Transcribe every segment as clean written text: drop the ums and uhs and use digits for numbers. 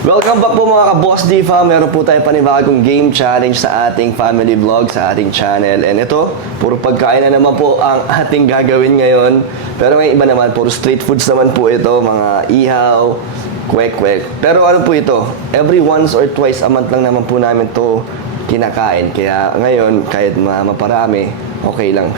Welcome back po mga ka-Boss D fam. Meron po tayo panibagong game challenge sa ating family vlog, sa ating channel. And ito, puro pagkain na naman po ang ating gagawin ngayon. Pero may iba naman, puro street foods naman po ito. Mga ihaw, kwek-kwek. Pero ano po ito, every once or twice a month lang naman po namin to kinakain. Kaya ngayon, kahit maparami, okay lang.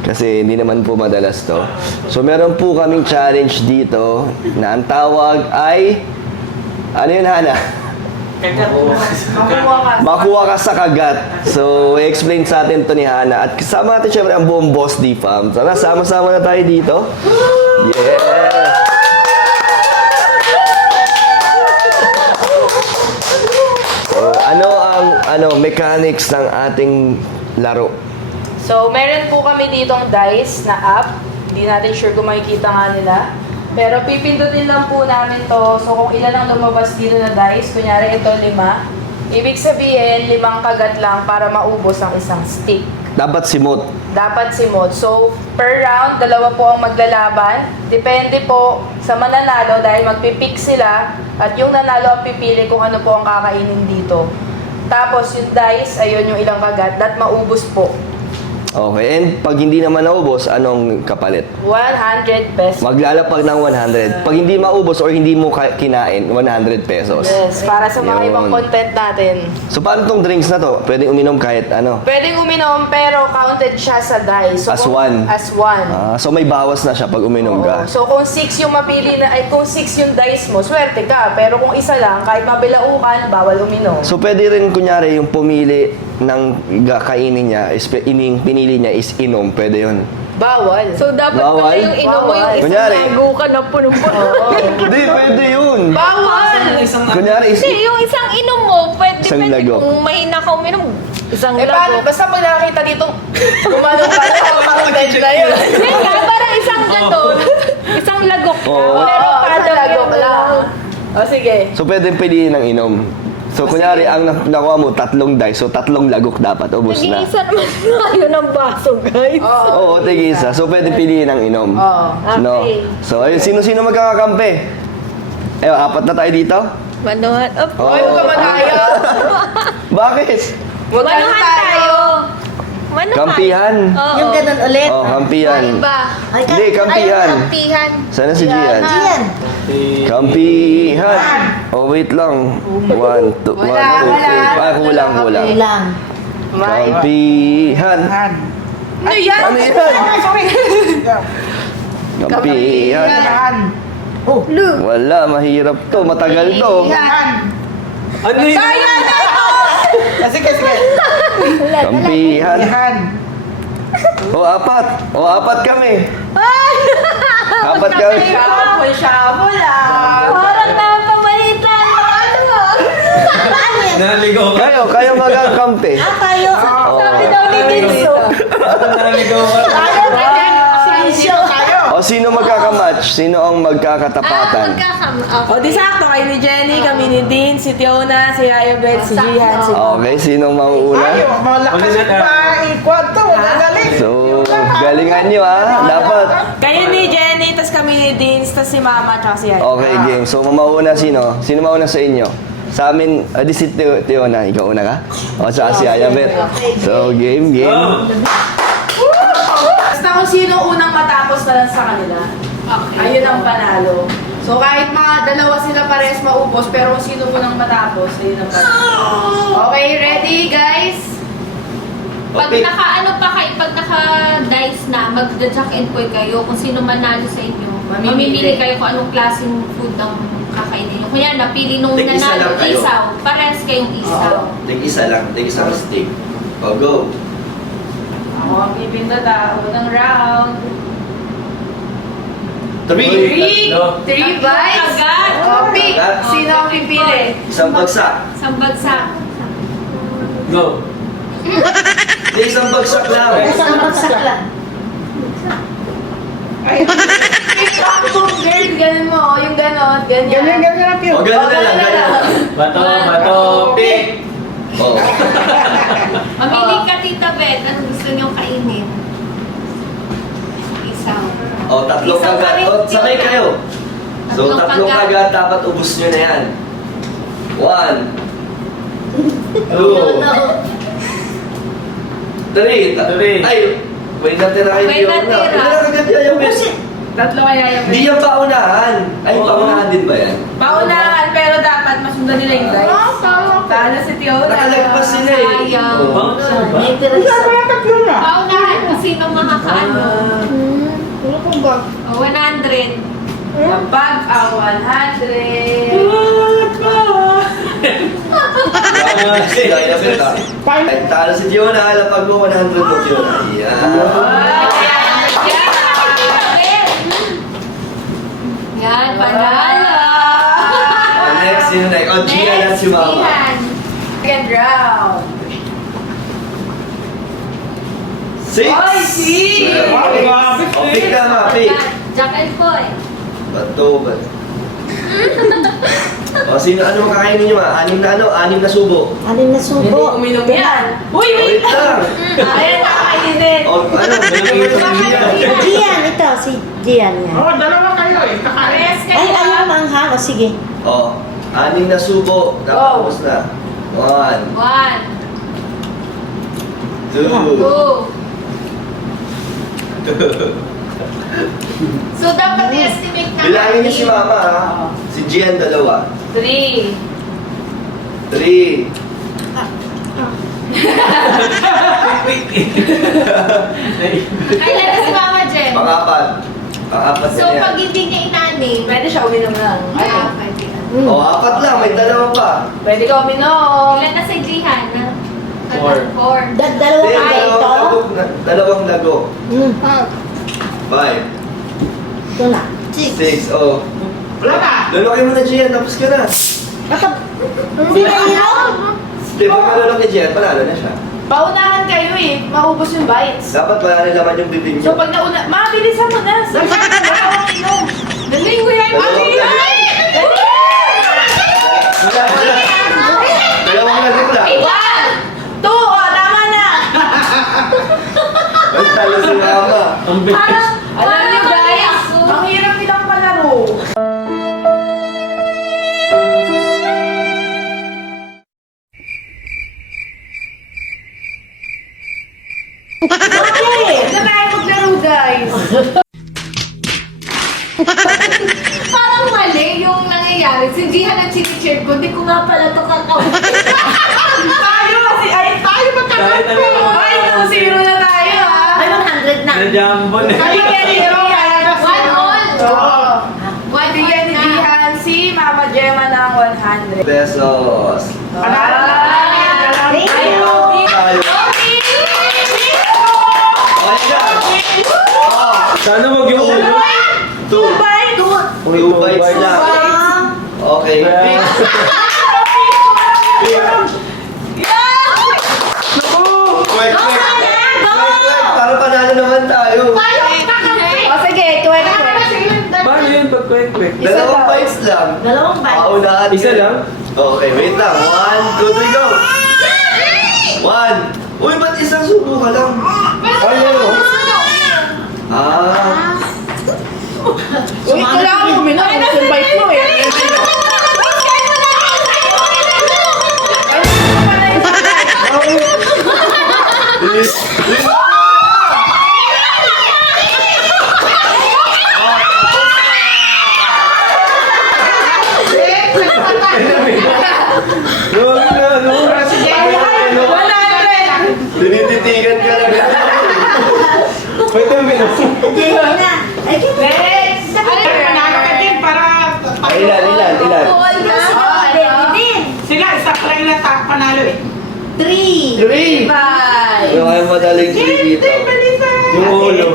Kasi hindi naman po madalas to. So meron po kaming challenge dito na ang tawag ay... Ano yun, Hana? Makuha ka sa kagat. So, i-explain sa atin to ni Hana. At kasama natin syempre ang buong Boss D fam. Tara, sama-sama na tayo dito. Yeah! So, ano ang mechanics ng ating laro? So, meron po kami ditong dice na app. Hindi natin sure kung makikita nga nila. Pero pipindutin lang po namin to. So, kung ilan ang lumabas dito na dice, kunyari ito 5. Ibig sabihin, 5 kagat lang para maubos ang isang stick. Dapat simot. Dapat simot. So, per round, 2 po ang maglalaban. Depende po sa mananalo dahil magpipick sila at yung nanalo ang pipili kung ano po ang kakainin dito. Tapos, yung dice, ayun yung ilang kagat, that maubos po. Okay, and pag hindi naman naubos, anong kapalit? 100 pesos. Maglalapag ng 100. Pag hindi maubos or hindi mo kinain, 100 pesos. Yes, para sa mga ibang content natin. So, paano tong drinks na to? Pwedeng uminom kahit ano? Pwedeng uminom pero counted siya sa dice. So, As one? As one. So, may bawas na siya pag uminom ka. So, kung 6 yung mapili na, ay kung 6 yung dice mo, swerte ka. Pero kung isa lang, kahit mabilaukan, bawal uminom. So, pwede rin kunyari yung pumili ng kainin niya, pinili niya is inom, pwede yun. Bawal. So, dapat Bawal? pala yung inom mo yung isang Kunyari. lago ka na punong-puno. Hindi, pwede yun. Bawal! Kunyari is... Hindi, yung isang inom mo, pwede, Isang pwede. lago. Kung mahina ka uminom, isang Eh, paano? lago. Basta pag nakakita dito, gumanong ka na, content na yun. Hindi ka, parang isang ganon. Isang lagok ka. Oo. Pero Oo, kada sa lagok inom lang. O, sige. So, pwede piliin ng inom. So, kunyari, ang nakuha mo, 3 dice. So, 3 lagok dapat. Ubus na. Nag-iisa naman tayo ng baso, guys. Oo, tig-isa. So, pwede piliin ng inom. Oo. No? Okay. So, ayun, sino-sino magkakakampi? Ayun, 4 na tayo dito? Manuhat. Oo. Hoy, huwag ka matayo. Bakit? Manuhat tayo. Manuhat. Kampihan. Oo. Yung ganun ulit. Oh, kampihan. Iba. Hindi, kampihan. Kampihan. Sana si Gian. Gian. Kampihan. Oh, wait lang. 1, 2, 1, 2, 3. Ah, kulang. Ilang. Kampihan. Ano yan? Ano yan? Kampihan. Oh, Wala, mahirap to. Matagal to. Ano yun? Kaya na ito! Sige. Kampihan. O, 4. O, 4 kami. 4 kami. Shabol lang. Parang napabalita. Ano? Naligaw ka. Kayo magkakampi. tayo. Sabi daw ni Tinso. Naligaw ka. Tayo tayo. O, sino magkakamatch? Sino ang magkakatapatan? O, di sakto kayo ni Jenny, kami ni Dean, si Tiona, si Raya Beth, si Jihan, si... Okay, sino ang mauuna? Malakas pa. So, galingan nyo ha. Dapat. Kayo ni Jenny, tas kami ni Dean, tas si Mama, tsaka si Raya. Okay, game. So, mauna sino? Sino mauna sa inyo? Sa amin, di si Tiona. Ikaw una ka? O, tsaka si Ayabet. So, game. Basta kung sino unang matapos na lang sa kanila, ayun ang panalo. So kahit mga dalawa sila pares maubos, pero kung sino unang matapos, ayun ang panalo. Okay, ready guys? Pag pag naka-dice na, mag-jack and poy kayo kung sino manalo sa inyo. Mamimili kayo kung anong klaseng food ang kakainin nyo. Kunya, napili nung Tig-isa nanalo, lang kayo. isaw. Parehas kayong isaw. Tig-isa lang. Tig-isang stick. O, go. Ako ang pipindot unang round. 3. 3 bites. Agad. Pick. Agad. Sino ang pipili? Isang bagsak. Isang bagsak. Go. Hindi, isang bagsak lang. Isang bagsak lang. Pick up to girl. Ganun mo. Yung ganon. Ganyan. O, ganun na lang. Bato, pick. O. Mamili ka, Tita Beth. Anong gusto niyong kainin? Isaw. O, tatlong Isang kagat. pa rin O, sakay sila. kayo. So, Tatlong tatlong kagat. kagat, dapat ubus nyo na yan. 1, 2, 3. Three. Ay, may natira kayo May yun na. natira. Hindi na kagad yung best. Tatlo kaya yung Hindi yung paunahan. Ay, Oo. paunahan din ba yan? Paunahan, pero dapat masundan nila yung dice. Talo si Tiona. Nakalagpas sila eh. Sayang. Oo. Bounce ba? May tira isa. Paunahan kung sino makakaano. Wala pong bag. Oh, 100. The bag ang 100. Kaya kita. Ay, talo si Tiona. Lapag mo 100 mo, Tiona. Yan. Yan, panalo. Next, sino na? Oh, Gian at si Mama. Gian. Second round. 6. Oy, si! Oh, pick na ma, pick. Jack and Boy. Bato, bato. O, sino, ano makakainin nyo ma? Anim na subo. Alin na Hindi subo? uminom yan. Uy, wait! Wait lang. Ayan, nakakainin. O, ano, Gian, ito. Si Gian yan. Parehas kayo. Ay, ayaw manghang. O, sige. O, 6 na subo. Tapos na. 1, 1, 2, 2. So, dapat i-estimate na Bilangin niyo si Mama ha. Si Gian 2. 3. 3. Kailan na si Mama Jem? Pang-apat. Pang-apat So, na pag yan. hindi niya inani, Pwede siya uminom lang. ay, Ay, pwede na. O, 4 lang. May 2 pa. pwede ka uminom. Ilan na si Jihan? 4. 4. Dalawa Hindi, kayo ito? dalawang lago. 5, Ito na. 6, oh. Lalaki mo na, Gian. Tapos ka na. Hindi na inom. Di ba ka lalaki, Gian? Panalo na siya. Paunahan kayo eh. Maubos yung bites. Dapat wala na laman yung bibig So niyo. pag nauna, mabilisan mo na. Sige, dalawang inom. Dali, kuya. Dalawang lago lang. 1, 2, oh, tama na. Ay, talo si Mama. Ang bilis. Alam niyo guys, ang hirap nilang palaro. Bakit? Huwag na tayo maglaro guys. Parang mali yung nangyayari. Si Jihan ang chinicheer ko, di ko nga pala ito kakawin. Tayo kasi, ay tayo Kahit ano. Ay, 2-0 na tayo ah. Ay, 100 na. Nandiyan na. Kaya yan, hero. 1 all. Oo. One Bigyan ni all na. Jihan si Mama Gemma ng 100. Pesos. Thank you. Tayo. Ay, siya. Sana wag yung ulo. 2 bites lang. Okay. Pick. Wait. Para panalo naman tayo. O sige, 20. Paano yun pag kwek-kwek? Dalawang bites lang. Dalawang bites. Paunahan. Isa lang? Okay, wait lang. 1, 2, 3, go. 1. Uy, ba't isang subo ka lang? Ayaw. Ah. Uy, kailangan mo uminom. Yung bite mo eh. Tinititigan ka lang. Pwede ang bilis. Yan na. Ay, Next! Ilan? Sila, isa pa lang yung panalo eh. 3. 3. Bye! Ano kayo madaling dito? Yung ulo.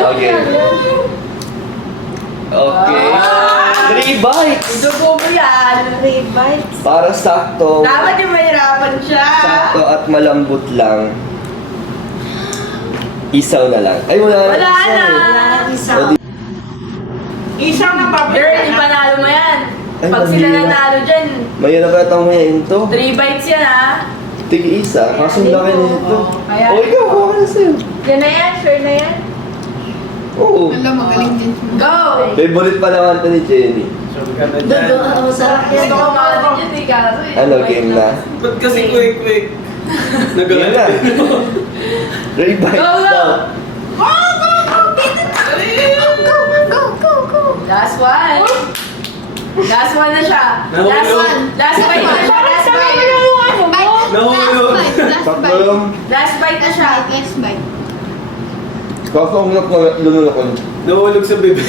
Okay. Okay. 3 bites. Dugo mo yan. 3 bites. Para sakto. Dapat yung mahirapan siya. Sakto at malambot lang. Isaw na lang. Ay, wala na. Wala isaw. na. Wala na isa. O, di- Isang na Girl, ipanalo mo yan. Ay, Pag sila mahirap. nanalo dyan, Mahirap ata mo yan ito. 3 bites yan ah. Tig-isa. Kaso laki nito. Kaya- O, ikaw, kuha ka na sa'yo. Yan na yan, sure na yan. Oo. Alam, magaling din. Go! Favorite pa naman ito ni Jenny. Sabi ka na dyan. Dodo, ang masarap yan. Gusto ko mga din yun, eh, kaso eh. Ano, game na? Ba't kasi quick? Game na. Ray bites Go, go! daw. Last one. Last one na siya. Nahulog. Last one. Last bite na siya. Last bite. Nahulog. Sakto lang. Last bite na siya. Last bite. Kaso ang lunod ako. Nahulog sa bebe.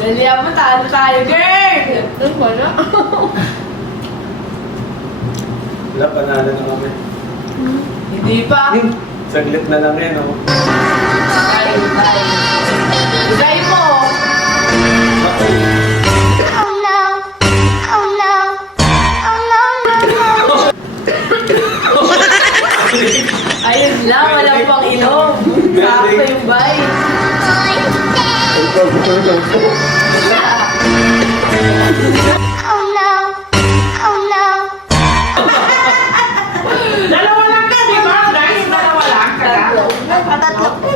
Dali mo, talo tayo, girl! Wala, panalo na kami. Hindi pa. Saglit na lang yan, oh. Try mo. Oh no, oh no, oh no, no. Ayun lang, walang pang inom. Sakto yung bite. Oh no, oh no. Dalawa lang ka, di ba? Guys, dalawa lang ka. Tatlo.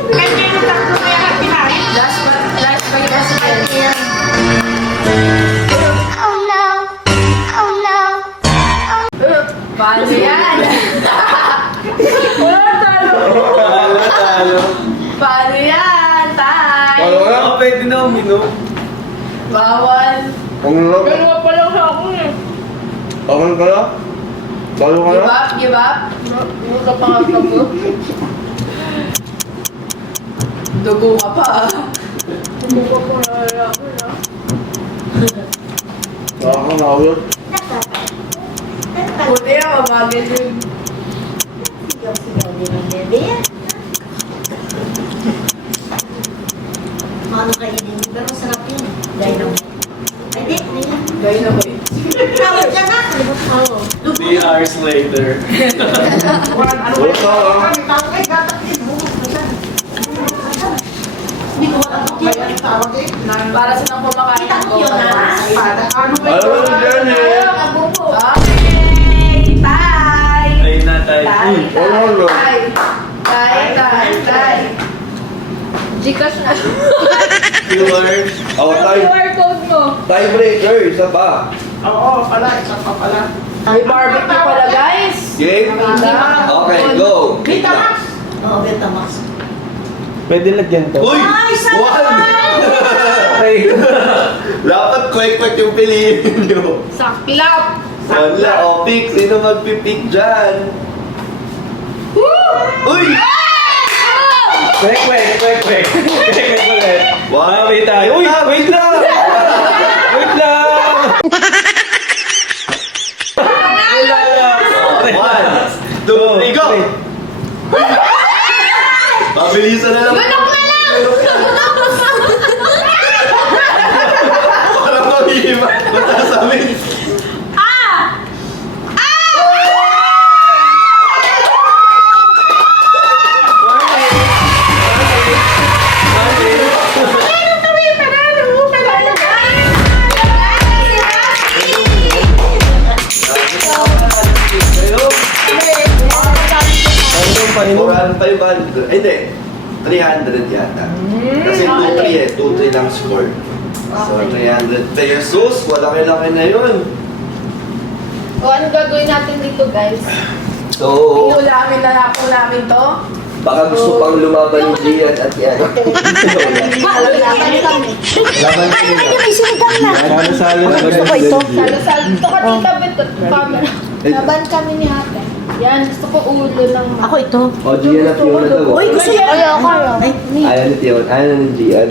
Kasi yung tatlo na yan, pinarin. Last bite na siya. Oh no, oh no. Paano yan? Wala talo. Talo. Paano yan? Tay! Baka pwede na uminom. Bawal. Ang lalo. Dalawa pa lang sa ako eh. Ako ka na? Talo ka Give na? up, give up. Yung kapangat mo. Dugo ka pa ah. Dugo ka pa na ako na. Nakakangawit. Buti na, mabagal yun. Sigaw-sigaw din ang bebe yan. Ano kainin? Pero sarap yun. Dynamite. Ay, di. Hindi na. Gaya na ba yun? Tawag ka na. Oo. 3 hours later. Ano Wala ka, ah. kami tawag eh, gatak eh. Hindi ko alam kung May ano tawag eh. Para silang kumakain ng Yun na. Para ano ba Alam mo yun? dyan eh. Okay! Tay! Ay na tayo. Tay! Wala lang. Tay! Tay! Tay! Tay! Gcash na. QR. Ako tayo. code mo. Tiebreaker, isa pa. Oo, pala, isa pa pala. May barbecue pala guys! Game? Okay, go. Kita Max! Oo, Betamax. Pwede lagyan to. Uy! One! Dapat kwek-kwek yung piliin nyo. Saklap. Wala, o pick. Sino magpipick dyan? Uy! Quick. Quick ulit. One. Wait tayo. Uy, wait lang! Wait lang! One, two, three, go! Mabilisan na lang. Manok na lang! Parang mag-iiba. Basta sa amin. Painom. 500. Hindi. 300 yata. Kasi 2-3 eh. 2-3 lang score. So, 300 pesos. Malaki-laki na yun. O, ano gagawin natin dito, guys? So, Iulamin na nga po namin to. baka gusto pang lumaban ni Gian at yan. Laban kami. Laban nila. May sinigang na. Salo-salo na. Gusto ko ito. Salo-salo. Ito ka, tita, bet. Camera. Laban kami ni ate. Yan, gusto ko ulo lang. Ako ito. O, Gian at Fiona daw. Uy, gusto niya. Ayoko. Ay, Ayaw ni Fiona. Ayaw ni Gian.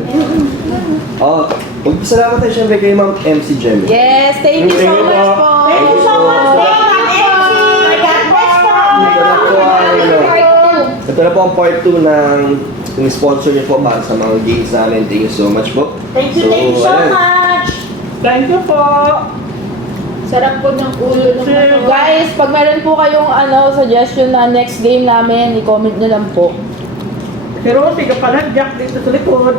Oh, magpasalamat tayo syempre kay Ma'am MC Jem. Yes, thank you so much po. Thank you so much, Ma'am MC. God bless po. Ito na po ang part 2 ng sponsor niyo po para sa mga games namin. Thank you so much po. Thank you so ayan. much. Thank you po! Sarap po ng ulo ng manok. Guys, pag meron po kayong suggestion na next game namin, i-comment nyo lang po. Pero tiga pala, Jack dito sa likod.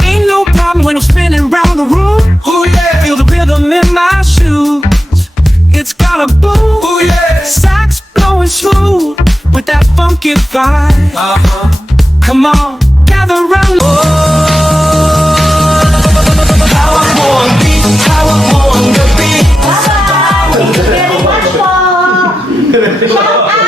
Ain't no problem. get by. Come on, gather round. How I want beat, how I want the beat. Very much po. Shout out.